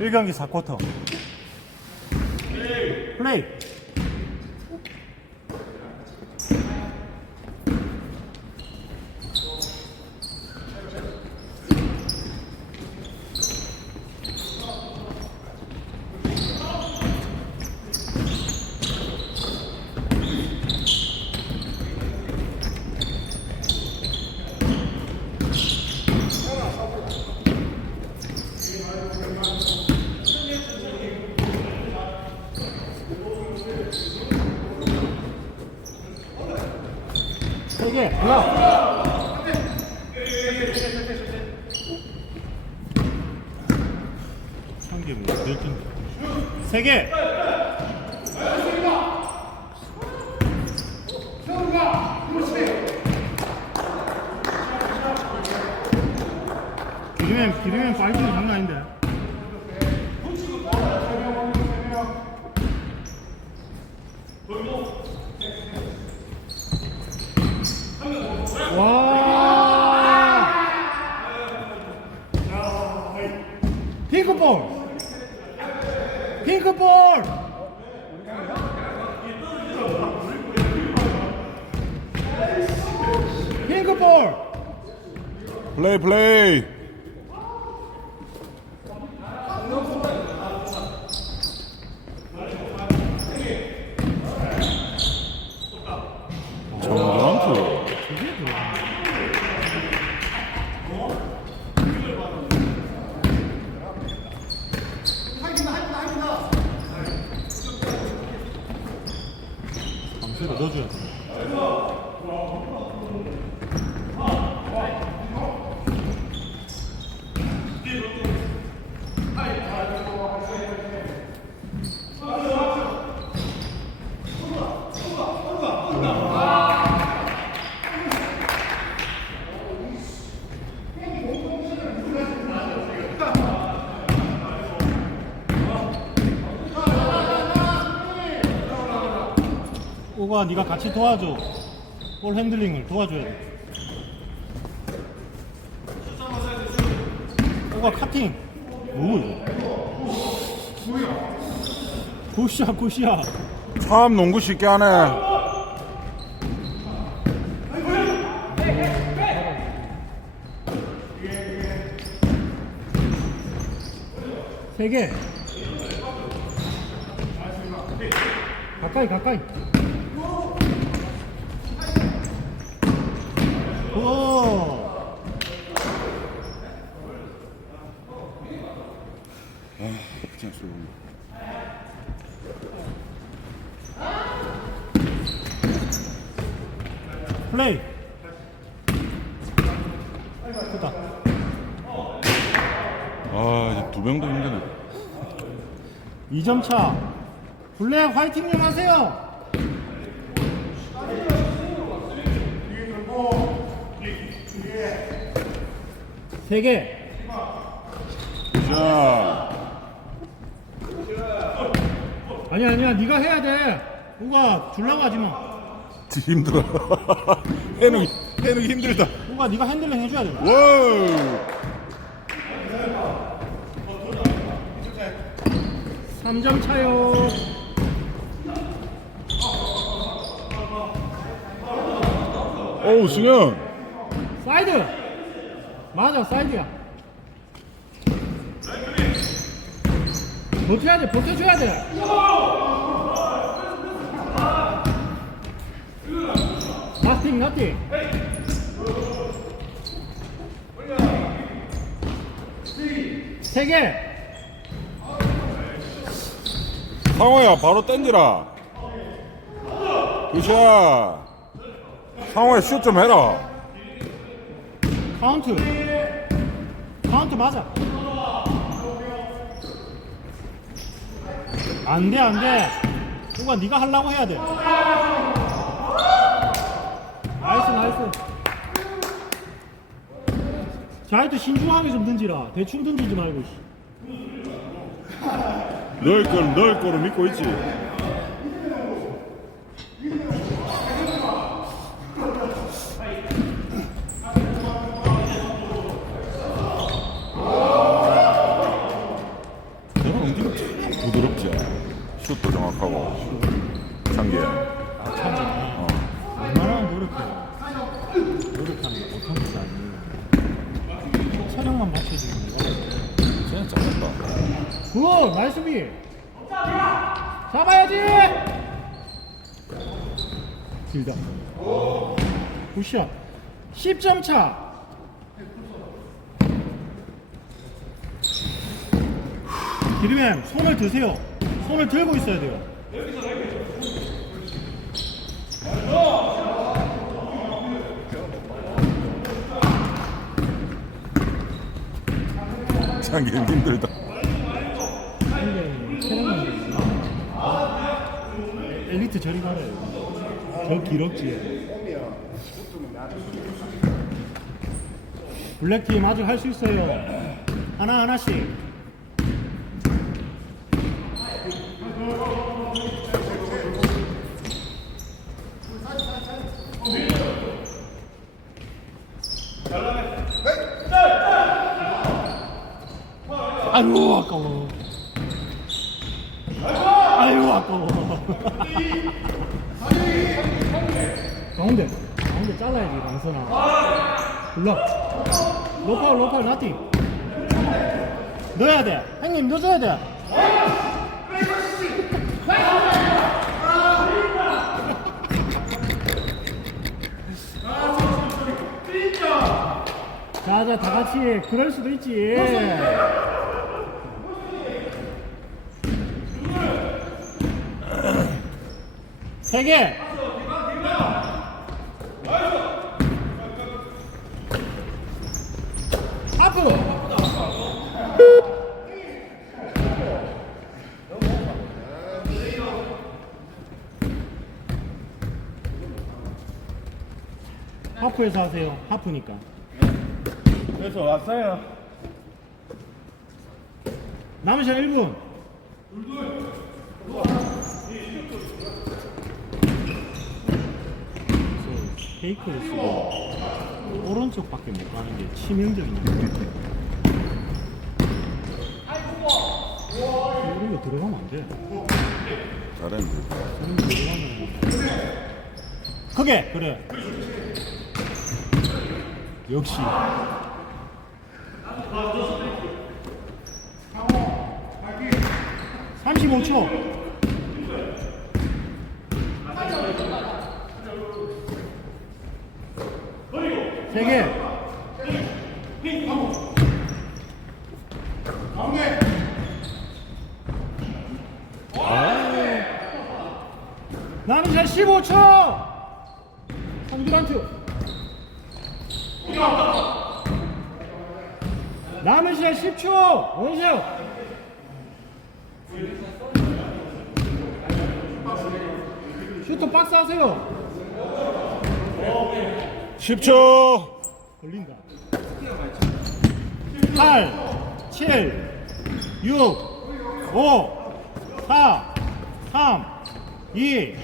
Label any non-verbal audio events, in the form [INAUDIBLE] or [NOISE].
일경기 4쿼터. 플레이. 세 개. 올라. 한개 뭐, 몇 개? 세 개. 기름엔 기름엔 파이팅 장난 아닌데. 와. 핑크볼. 핑크볼. 핑크볼. 플레이 플레이. 넣어줘야 돼. 오가 네가 같이 도와줘. 볼 핸들링을 도와줘야 돼. 오가 카팅. 오. 굿샷 굿샷. 참 농구 쉽게 하네 세 개. 가까이 가까이. 오. 그냥 술 플레이. 됐다. 아 이제 두 명도 힘드네 2점 차. 블랙 화이팅 좀 하세요. 세 개. 자 아니야 아니야 네가 해야 돼. 누가 줄라고 하지 마. 힘들어 [LAUGHS] 해는 해는 힘들다 누가 네가 핸들링 해줘야 돼. 와우 3점 차요. 어우 승현 사이드. 맞아 사이드야. 버텨야 돼 버텨줘야 돼. 나팅 나팅. 세 개. 상호야 바로 땡기라 굿샷 상호야 슛 좀 해라 카운트. 카운트 맞아. 안 돼, 안 돼. 누가 네가 하려고 해야 돼. 나이스, 나이스. 자이트 신중하게 좀 던지라. 대충 던지지 말고. 씨. 넣을 걸 넣을 믿고 있지 슛도 정확하고 창기야 아, 참. 얼마나 노력해. 노력하는 게 보통 것이 아니에요. 체력만 받쳐주는 거야. 진짜 굿! 나이스 비! 잡아야지! 길다. 굿샷. 10점 차. 기름엠 손을 드세요. 손을 들고 있어야 돼요. 창기 힘들다 엘리트 저리 가래요. 저 기럭지에. 블랙팀 아직 할 수 있어요. 하나 하나씩. 아이고 아까워. 아이고 아까워. 가운데 가운데 잘라야지 강선아. 불러. 로파울 로파울 나팅. 넣어야 돼. 형님 넣어줘야 돼. 자자 다 같이 그럴 수도 있지. 세 개. 앞으로. 하프에서 하세요. 하프니까. 그래서 왔어요. 남은 시간 1분. 그래서 페이크를 쓰고 오른쪽밖에 못 가는 게 치명적인 거예요. 이런 거 들어가면 안 돼. 잘했는데 이런 거 들어가면 크게 그래. 역시. 삼십오 초. 세 개. 남은 시간 15초. 성규란트. 남은 시간 10초. 원세요. 슈터 박스 하세요. 10초 걸린다. 8, 7, 6, 5, 4, 3, 2.